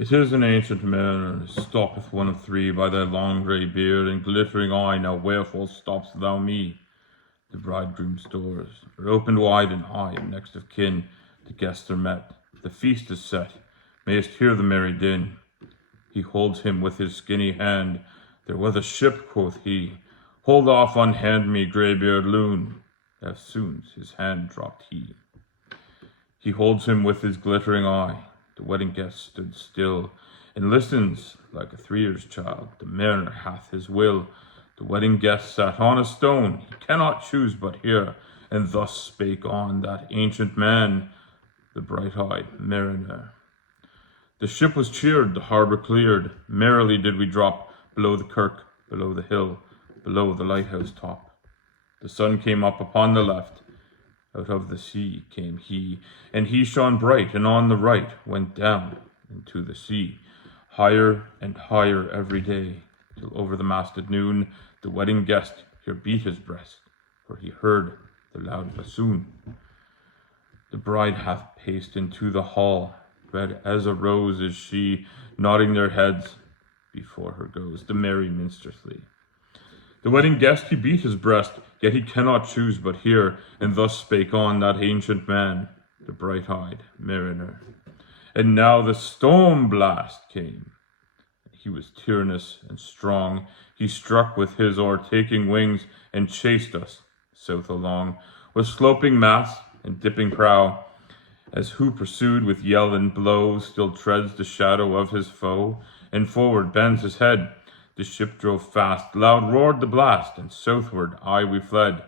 It is an ancient mariner, stoppeth one of three by thy long grey beard and glittering eye. Now wherefore stopp'st thou me? The bridegroom's doors are opened wide, and I am next of kin. The guests are met, the feast is set, mayest hear the merry din. He holds him with his skinny hand. There was a ship, quoth he. Hold off, unhand me, greybeard loon. Eftsoons his hand dropped he. He holds him with his glittering eye. The wedding guest stood still, and listens like a 3 years child. The mariner hath his will. The wedding guest sat on a stone. He cannot choose but hear. And thus spake on that ancient man, the bright-eyed mariner. The ship was cheered, the harbour cleared. Merrily did we drop below the kirk, below the hill, below the lighthouse top. The sun came up upon the left. Out of the sea came he, and he shone bright, and on the right went down into the sea. Higher and higher every day, till over the mast at noon, the wedding guest here beat his breast, for he heard the loud bassoon. The bride hath paced into the hall, red as a rose is she, nodding their heads. Before her goes the merry minstrelsy. The wedding guest he beat his breast, yet he cannot choose but hear, and thus spake on that ancient man, the bright-eyed mariner. And now the storm blast came. He was tyrannous and strong. He struck with his o'ertaking wings, and chased us south along, with sloping mast and dipping prow, as who pursued with yell and blow still treads the shadow of his foe, and forward bends his head. The ship drove fast, loud roared the blast, and southward aye we fled.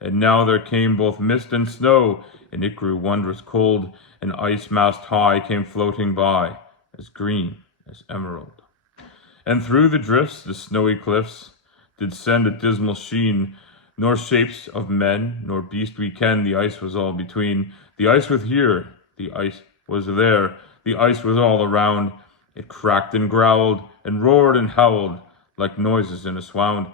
And now there came both mist and snow, and it grew wondrous cold, and ice mast high came floating by, as green as emerald. And through the drifts the snowy cliffs did send a dismal sheen, nor shapes of men nor beast we ken, the ice was all between. The ice was here, the ice was there, the ice was all around. It cracked and growled, and roared and howled, like noises in a swound.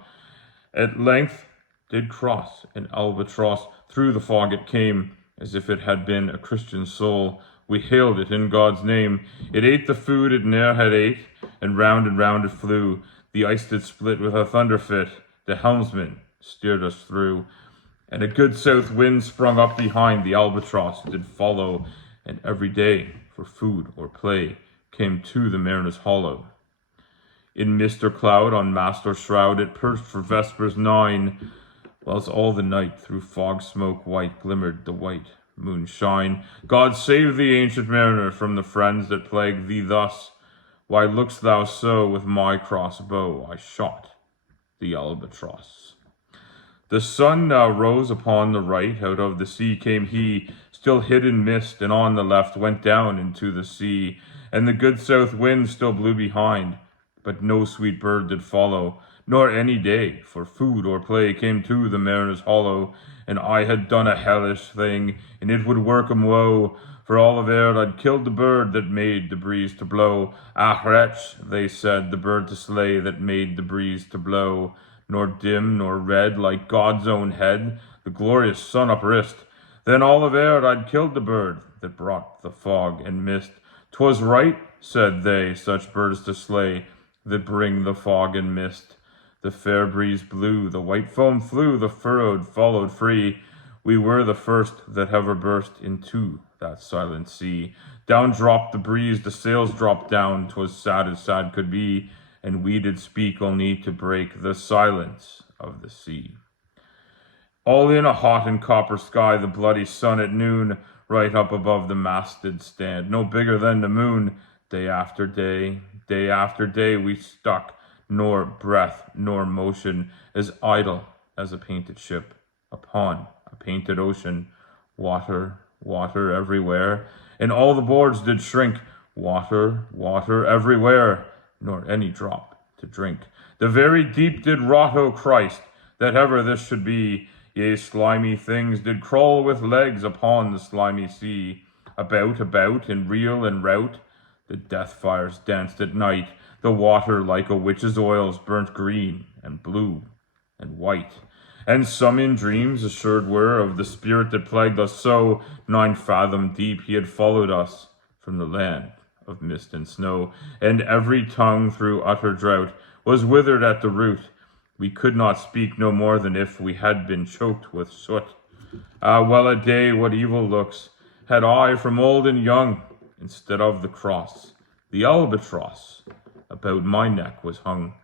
At length did cross an albatross, through the fog it came, as if it had been a Christian soul. We hailed it in God's name. It ate the food it ne'er had ate, and round it flew. The ice did split with a thunder fit, the helmsman steered us through. And a good south wind sprung up behind, the albatross did follow, and every day, for food or play, came to the mariner's hollow. In mist or cloud, on mast or shroud, it perched for vespers 9, whilst all the night through fog smoke white glimmered the white moonshine. God save the ancient mariner from the friends that plague thee thus. Why look'st thou so? With my crossbow I shot the albatross. The sun now rose upon the right, out of the sea came he, still hid in mist, and on the left went down into the sea. And the good south wind still blew behind, but no sweet bird did follow, nor any day for food or play came to the mariner's hollow. And I had done a hellish thing, and it would work 'em woe, for all of air I'd killed the bird that made the breeze to blow. Ah, wretch, they said, the bird to slay that made the breeze to blow, nor dim nor red like God's own head, the glorious sun uprist. Then all of air I'd killed the bird that brought the fog and mist. 'Twas right, said they, such birds to slay, that bring the fog and mist. The fair breeze blew, the white foam flew, the furrowed followed free. We were the first that ever burst into that silent sea. Down dropped the breeze, the sails dropped down, 'twas sad as sad could be, and we did speak only to break the silence of the sea. All in a hot and copper sky, the bloody sun at noon, right up above the mast did stand, no bigger than the moon. Day after day we stuck, nor breath nor motion, as idle as a painted ship upon a painted ocean. Water, water everywhere, and all the boards did shrink. Water, water everywhere, nor any drop to drink. The very deep did rot, O Christ, that ever this should be. Yea, slimy things did crawl with legs upon the slimy sea. About, in reel and rout, the death fires danced at night. The water, like a witch's oils, burnt green and blue and white. And some in dreams assured were of the spirit that plagued us so. 9 fathom deep he had followed us from the land of of mist and snow, and every tongue through utter drought was withered at the root. We could not speak no more than if we had been choked with soot. Ah, well a day, what evil looks had I from old and young! Instead of the cross, the albatross about my neck was hung.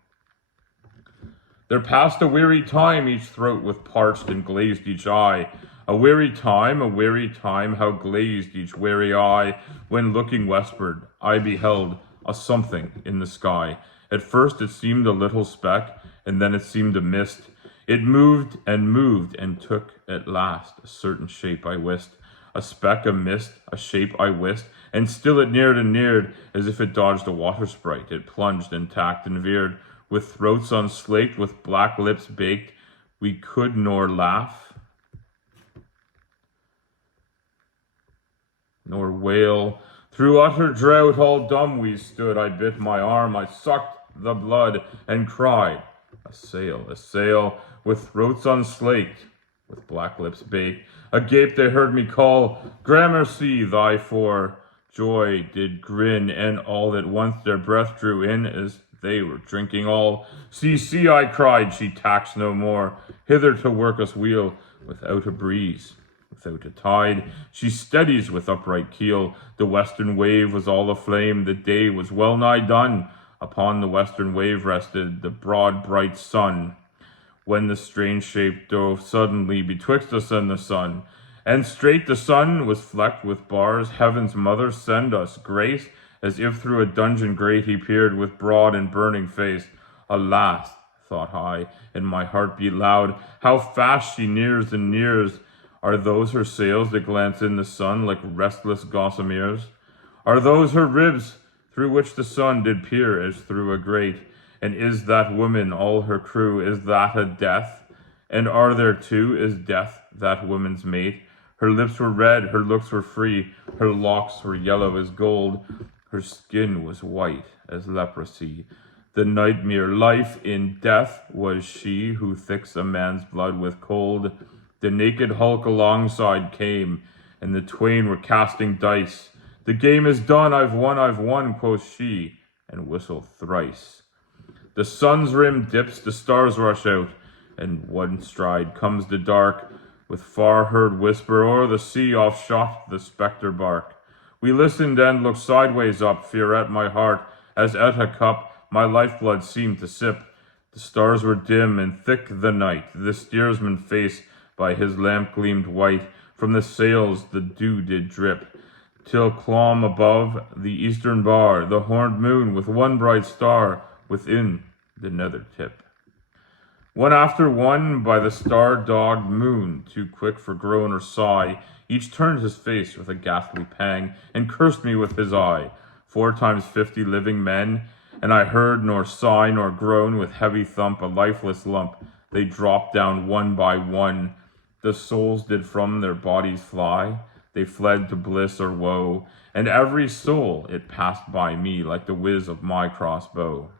There passed a weary time, each throat was parched and glazed each eye. A weary time, how glazed each weary eye, when looking westward, I beheld a something in the sky. At first it seemed a little speck, and then it seemed a mist. It moved, and took at last a certain shape I wist. A speck, a mist, a shape I wist, and still it neared and neared, as if it dodged a water sprite. It plunged and tacked and veered, with throats unslaked, with black lips baked. We could nor laugh, nor wail. Through utter drought, all dumb we stood. I bit my arm, I sucked the blood, and cried, a sail, with throats unslaked, with black lips baked. Agape they heard me call, Gramercy, thy for joy did grin, and all at once their breath drew in, as they were drinking all. See, I cried, she tacks no more, hither to work us wheel, without a breeze, without a tide. She steadies with upright keel. The western wave was all aflame, the day was well nigh done. Upon the western wave rested the broad bright sun, when the strange shape dove suddenly betwixt us and the sun. And straight the sun was flecked with bars. Heaven's mother, send us grace. As if through a dungeon grate he peered with broad and burning face. Alas, thought I, and my heart beat loud, how fast she nears and nears. Are those her sails that glance in the sun like restless gossameres? Are those her ribs through which the sun did peer as through a grate? And is that woman all her crew? Is that a death? And are there two? Is death that woman's mate? Her lips were red, her looks were free, her locks were yellow as gold, her skin was white as leprosy. The nightmare life in death was she who thicks a man's blood with cold. The naked hulk alongside came, and the twain were casting dice. The game is done, I've won, quoth she, and whistled thrice. The sun's rim dips, the stars rush out, and one stride comes the dark, with far-heard whisper o'er the sea off shot the spectre bark. We listened and looked sideways up, fear at my heart, as at a cup my lifeblood seemed to sip. The stars were dim and thick the night, the steersman's face by his lamp gleamed white, from the sails the dew did drip, till clomb above the eastern bar the horned moon with one bright star within the nether tip. One after one by the star-dogged moon, too quick for groan or sigh, each turned his face with a ghastly pang, and cursed me with his eye. 4 times 50 living men, and I heard nor sigh nor groan, with heavy thump, a lifeless lump, they dropped down one by one. The souls did from their bodies fly, they fled to bliss or woe, and every soul it passed by me like the whiz of my crossbow.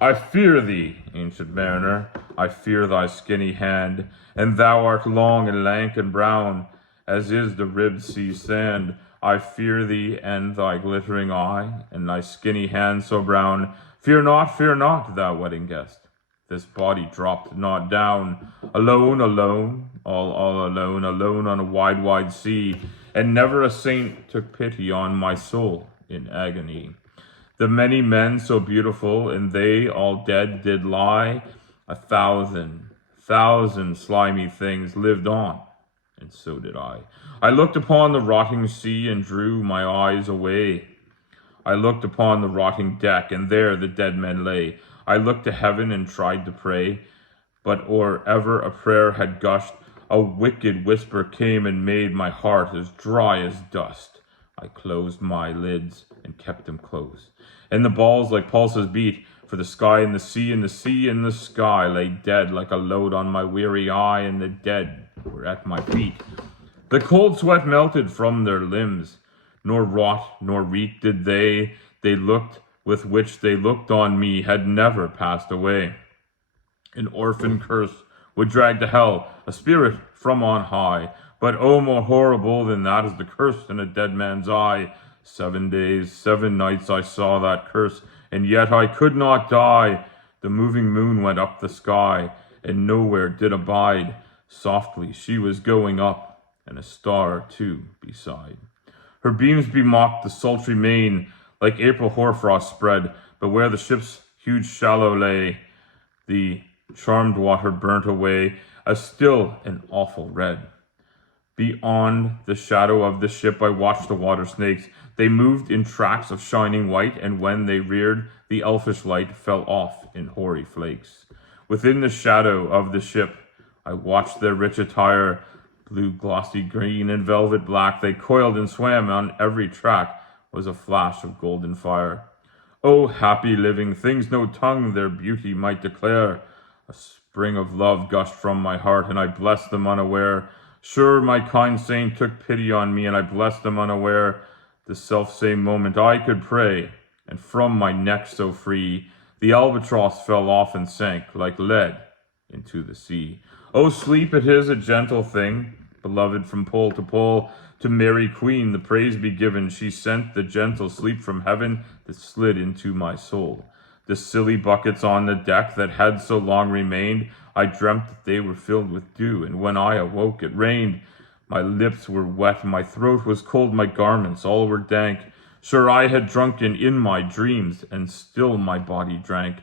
I fear thee, ancient mariner, I fear thy skinny hand, and thou art long and lank and brown, as is the ribbed sea sand. I fear thee and thy glittering eye, and thy skinny hand so brown. Fear not, thou wedding guest, this body dropped not down. Alone, all alone on a wide sea, and never a saint took pity on my soul in agony. The many men so beautiful, and they all dead did lie. 1,000 slimy things lived on, and so did I. I looked upon the rotting sea, and drew my eyes away. I looked upon the rotting deck, and there the dead men lay. I looked to heaven and tried to pray, but or ever a prayer had gushed, a wicked whisper came and made my heart as dry as dust. I closed my lids and kept them closed, and the balls like pulses beat, for the sky and the sea and the sea and the sky lay dead like a load on my weary eye, and the dead were at my feet. The cold sweat melted from their limbs, nor rot nor reek did they looked with which they looked on me had never passed away. An orphan curse would drag to hell a spirit from on high, but oh, more horrible than that is the curse in a dead man's eye. 7 days, 7 nights I saw that curse, and yet I could not die. The moving moon went up the sky, and nowhere did abide. Softly she was going up, and a star or two beside. Her beams bemocked the sultry main, like April hoarfrost spread, but where the ship's huge shallow lay, the charmed water burnt away, a still and awful red. Beyond the shadow of the ship I watched the water snakes. They moved in tracks of shining white, and when they reared, the elfish light fell off in hoary flakes. Within the shadow of the ship I watched their rich attire, blue, glossy green, and velvet black. They coiled and swam, on every track was a flash of golden fire. Oh, happy living things, no tongue their beauty might declare. A spring of love gushed from my heart, and I blessed them unaware. Sure, my kind saint took pity on me, and I blessed them unaware. The self-same moment I could pray, and from my neck so free, the albatross fell off and sank like lead into the sea. Oh, sleep, it is a gentle thing, beloved from pole to pole. To Mary Queen the praise be given. She sent the gentle sleep from heaven that slid into my soul. The silly buckets on the deck that had so long remained, I dreamt that they were filled with dew, and when I awoke it rained. My lips were wet, my throat was cold, my garments all were dank. Sure, I had drunken in my dreams, and still my body drank.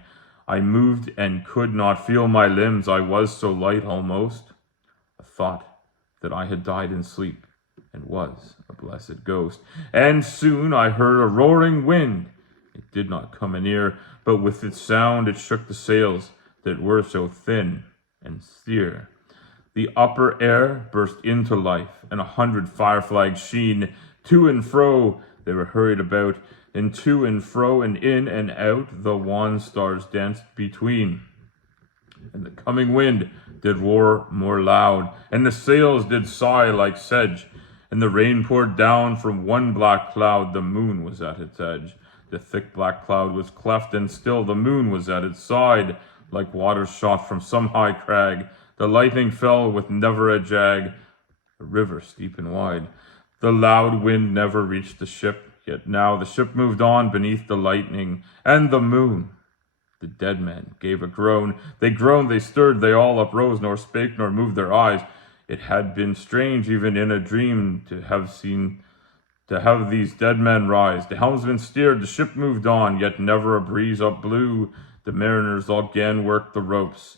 I moved and could not feel my limbs, I was so light almost. I thought that I had died in sleep, and was a blessed ghost. And soon I heard a roaring wind. It did not come anear, but with its sound it shook the sails that were so thin and sere. The upper air burst into life, and 100 fire flags sheen. To and fro they were hurried about, and to and fro and in and out the wan stars danced between. And the coming wind did roar more loud, and the sails did sigh like sedge, and the rain poured down from one black cloud. The moon was at its edge. The thick black cloud was cleft, and still the moon was at its side, like water shot from some high crag. The lightning fell with never a jag, a river steep and wide. The loud wind never reached the ship, yet now the ship moved on beneath the lightning and the moon. The dead men gave a groan. They groaned, they stirred, they all uprose, nor spake nor moved their eyes. It had been strange, even in a dream, to have these dead men rise. The helmsman steered, the ship moved on, yet never a breeze up blew. The mariners again worked the ropes,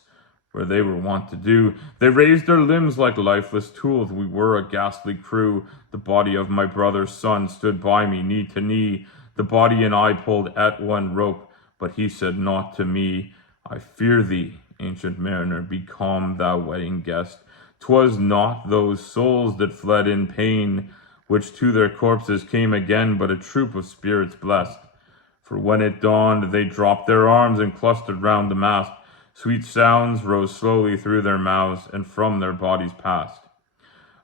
where they were wont to do. They raised their limbs like lifeless tools. We were a ghastly crew. The body of my brother's son stood by me, knee to knee. The body and I pulled at one rope, but he said naught to me. I fear thee, ancient mariner, be calm, thou wedding guest. 'Twas not those souls that fled in pain, which to their corpses came again, but a troop of spirits blessed. For when it dawned, they dropped their arms and clustered round the mast. Sweet sounds rose slowly through their mouths, and from their bodies passed.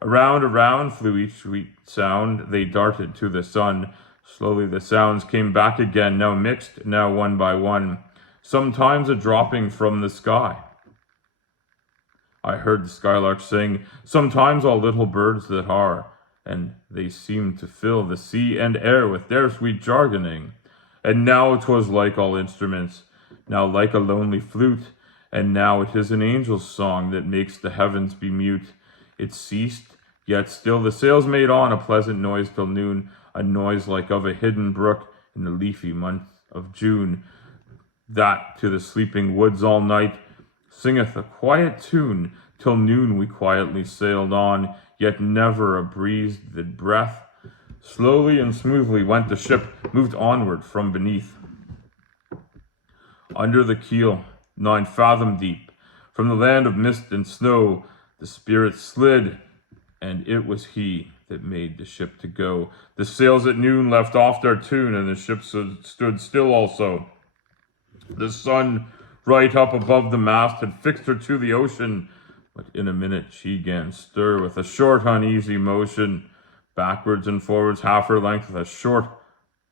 Around flew each sweet sound. They darted to the sun. Slowly the sounds came back again, now mixed, now one by one. Sometimes a dropping from the sky. I heard the skylark sing. Sometimes all little birds that are, and they seemed to fill the sea and air with their sweet jargoning. And now 'twas like all instruments, now like a lonely flute, and now it is an angel's song that makes the heavens be mute. It ceased, yet still the sails made on a pleasant noise till noon, a noise like of a hidden brook in the leafy month of June, that to the sleeping woods all night singeth a quiet tune. Till noon we quietly sailed on, yet never a breeze did breath. Slowly and smoothly went the ship, moved onward from beneath. Under the keel, 9 fathom deep, from the land of mist and snow, the spirit slid, and it was he that made the ship to go. The sails at noon left off their tune, and the ship stood still also. The sun, right up above the mast, had fixed her to the ocean, but in a minute she 'gan stir with a short, uneasy motion, backwards and forwards half her length with a short,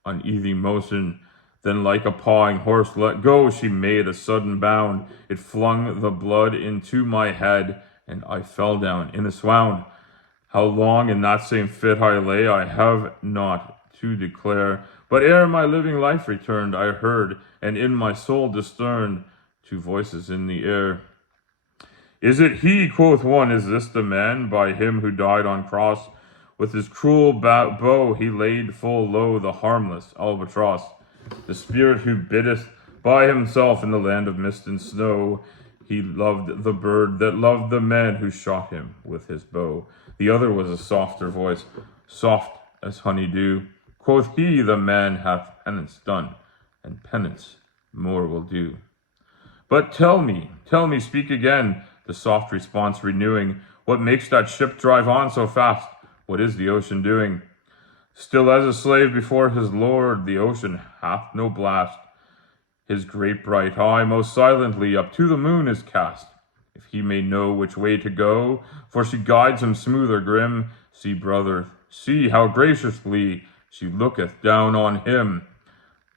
uneasy motion. Then like a pawing horse let go, she made a sudden bound. It flung the blood into my head, and I fell down in a swound. How long in that same fit I lay, I have not to declare. But ere my living life returned, I heard, and in my soul discerned, two voices in the air. Is it he, quoth one, is this the man, by him who died on cross? With his cruel bow he laid full low the harmless albatross, the spirit who biddeth by himself in the land of mist and snow. He loved the bird that loved the man who shot him with his bow. The other was a softer voice, soft as honey-dew. Quoth he, the man hath penance done, and penance more will do. But tell me, speak again, the soft response renewing, what makes that ship drive on so fast? What is the ocean doing? Still as a slave before his lord, the ocean hath no blast. His great bright eye most silently up to the moon is cast, if he may know which way to go, for she guides him smooth or grim. See, brother, see how graciously she looketh down on him.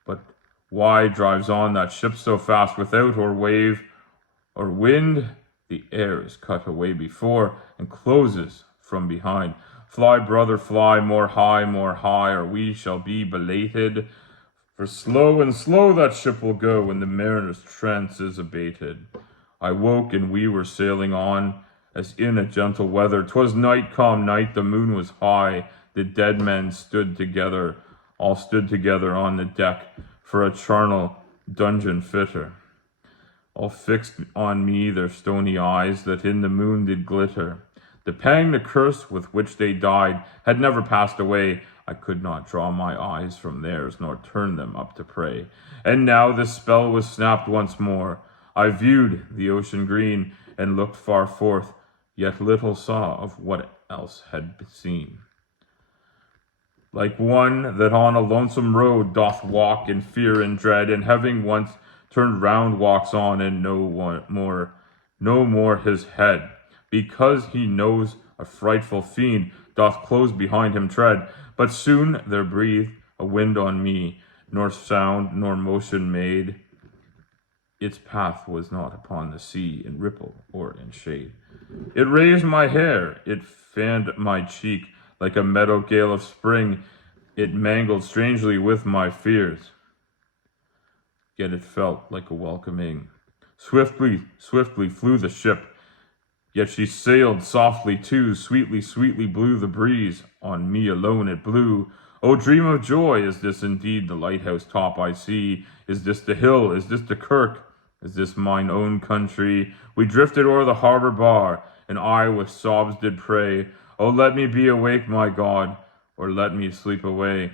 But why drives on that ship so fast, without or wave or wind? The air is cut away before, and closes from behind. Fly, brother, fly, more high, or we shall be belated. For slow and slow that ship will go when the mariner's trance is abated. I woke and we were sailing on, as in a gentle weather. 'Twas night, calm night, the moon was high. The dead men stood together, all stood together on the deck, for a charnel dungeon fitter. All fixed on me their stony eyes, that in the moon did glitter. The pang, the curse with which they died, had never passed away. I could not draw my eyes from theirs, nor turn them up to pray. And now the spell was snapped once more. I viewed the ocean green, and looked far forth, yet little saw of what else had been seen. Like one that on a lonesome road doth walk in fear and dread, and having once turned round walks on, and no more his head, because he knows a frightful fiend doth close behind him tread. But soon there breathed a wind on me, nor sound nor motion made. Its path was not upon the sea, in ripple or in shade. It raised my hair, it fanned my cheek, like a meadow gale of spring. It mangled strangely with my fears, yet it felt like a welcoming. Swiftly, swiftly flew the ship, yet she sailed softly too. Sweetly, sweetly blew the breeze, on me alone it blew. O dream of joy, is this indeed the lighthouse top I see? Is this the hill? Is this the kirk? Is this mine own country? We drifted o'er the harbor bar, and I with sobs did pray, O let me be awake, my God, or let me sleep away.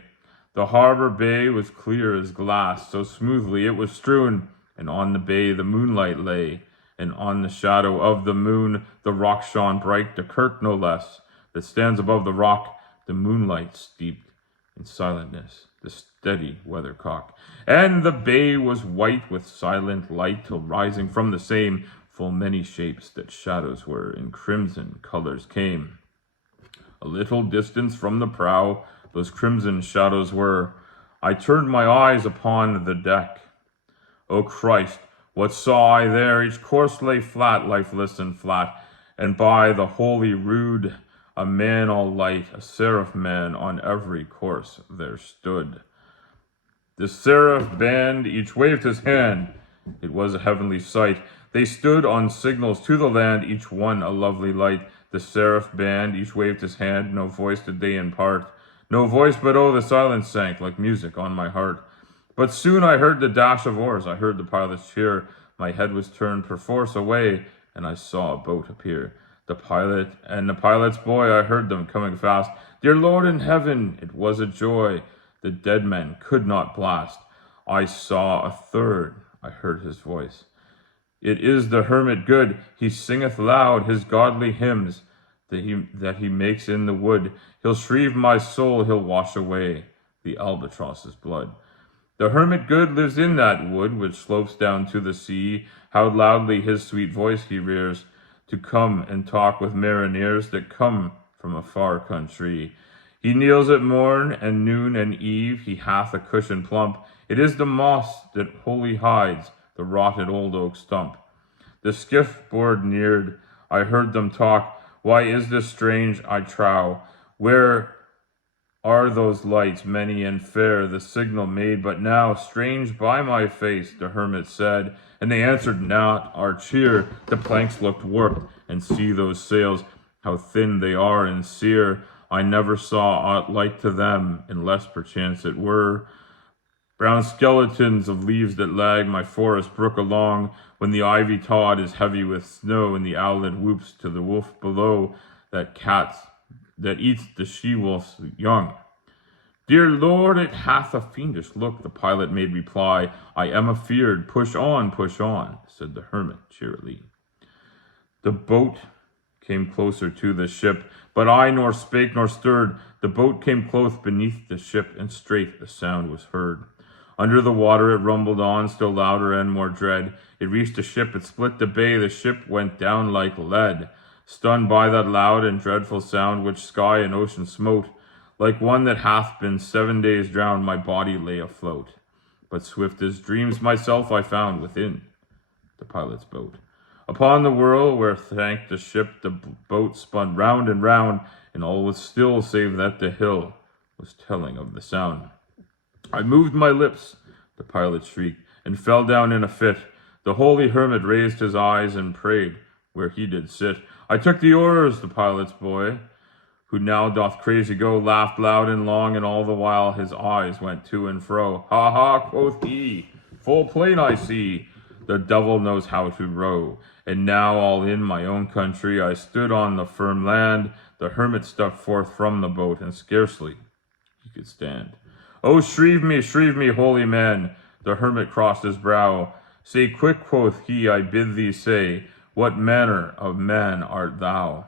The harbor bay was clear as glass, so smoothly it was strewn, and on the bay the moonlight lay, and on the shadow of the moon the rock shone bright, the kirk no less, that stands above the rock, the moonlight steeped in silentness, the steady weathercock. And the bay was white with silent light, till rising from the same, full many shapes that shadows were, in crimson colors came. A little distance from the prow, those crimson shadows were. I turned my eyes upon the deck. O Christ, what saw I there? Each corse lay flat, lifeless and flat, and by the holy rood, a man all light, a seraph man, on every corse there stood. The seraph band each waved his hand. It was a heavenly sight. They stood on signals to the land, each one a lovely light. The seraph band each waved his hand, no voice did they impart. No voice, but oh, the silence sank like music on my heart. But soon I heard the dash of oars, I heard the pilot's cheer. My head was turned perforce away, and I saw a boat appear. The pilot and the pilot's boy, I heard them coming fast. Dear Lord in heaven, it was a joy. The dead men could not blast. I saw a third, I heard his voice. It is the hermit good, he singeth loud his godly hymns that he makes in the wood. He'll shrieve my soul, he'll wash away the albatross's blood. The hermit good lives in that wood which slopes down to the sea. How loudly his sweet voice he rears, to come and talk with mariners that come from a far country. He kneels at morn and noon and eve, he hath a cushion plump. It is the moss that wholly hides the rotted old oak stump. The skiff board neared, I heard them talk. Why is this strange, I trow? Where Are those lights many and fair, the signal made but now? Strange by my face, the hermit said, and they answered not our cheer. The planks looked warped, and see those sails, how thin they are and sere. I never saw aught like to them, unless perchance it were brown skeletons of leaves that lag my forest brook along, when the ivy tod is heavy with snow, and the owlet whoops to the wolf below, that eats the she-wolf's young. Dear Lord, it hath a fiendish look, the pilot made reply. I am afeard. Push on, said the hermit cheerily. The boat came closer to the ship, but I nor spake nor stirred. The boat came close beneath the ship, and straight the sound was heard. Under the water it rumbled on, still louder and more dread. It reached the ship, it split the bay, the ship went down like lead. Stunned by that loud and dreadful sound, which sky and ocean smote, like one that hath been 7 days drowned, my body lay afloat. But swift as dreams myself I found within the pilot's boat. Upon the whirl where sank the ship, the boat spun round and round, and all was still save that the hill was telling of the sound. I moved my lips, the pilot shrieked, and fell down in a fit. The holy hermit raised his eyes and prayed where he did sit. I took the oars, the pilot's boy, who now doth crazy go, laughed loud and long, and all the while his eyes went to and fro. Ha ha, quoth he, full plain I see, the devil knows how to row. And now all in my own country I stood on the firm land. The hermit stepped forth from the boat, and scarcely he could stand. Oh, shrieve me, holy man, the hermit crossed his brow. Say quick, quoth he, I bid thee say, what manner of man art thou?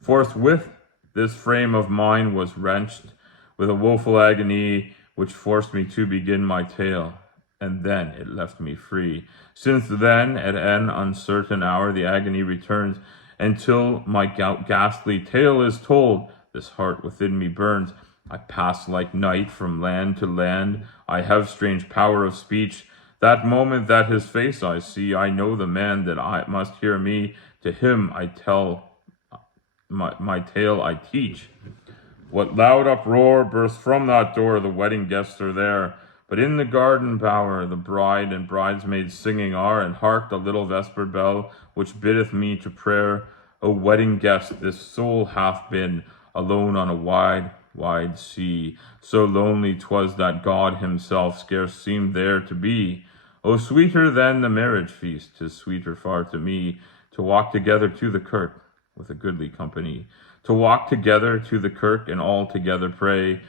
Forthwith this frame of mine was wrenched with a woeful agony, which forced me to begin my tale, and then it left me free. Since then, at an uncertain hour, the agony returns, until my ghastly tale is told, this heart within me burns. I pass like night from land to land, I have strange power of speech. That moment that his face I see, I know the man that I must hear me. To him I tell my tale I teach. What loud uproar bursts from that door, the wedding guests are there. But in the garden bower the bride and bridesmaids singing are, and hark the little vesper bell, which biddeth me to prayer. O wedding guest, this soul hath been alone on a wide sea. So lonely 'twas that God himself scarce seemed there to be. O sweeter than the marriage feast, 'tis sweeter far to me, to walk together to the kirk with a goodly company. To walk together to the kirk and all together pray,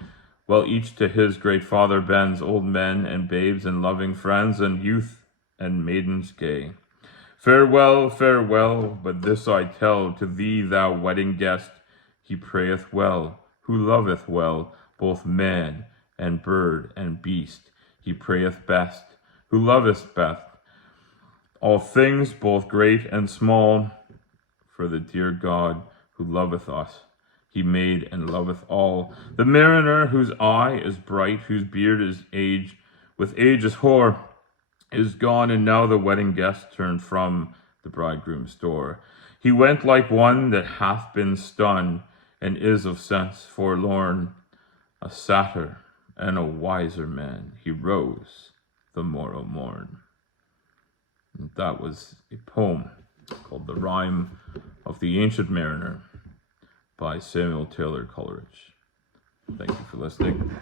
while each to his great Father bends, old men and babes and loving friends, and youth and maidens gay. Farewell, farewell, but this I tell to thee, thou wedding guest, he prayeth well, who loveth well, both man and bird and beast. He prayeth best, who loveth best, all things both great and small, for the dear God who loveth us, he made and loveth all. The mariner whose eye is bright, whose beard is age, with age is hoar, is gone, and now the wedding guest turned from the bridegroom's door. He went like one that hath been stunned, and is of sense forlorn, a satyr and a wiser man. He rose the morrow morn. And that was a poem called The Rime of the Ancient Mariner by Samuel Taylor Coleridge. Thank you for listening.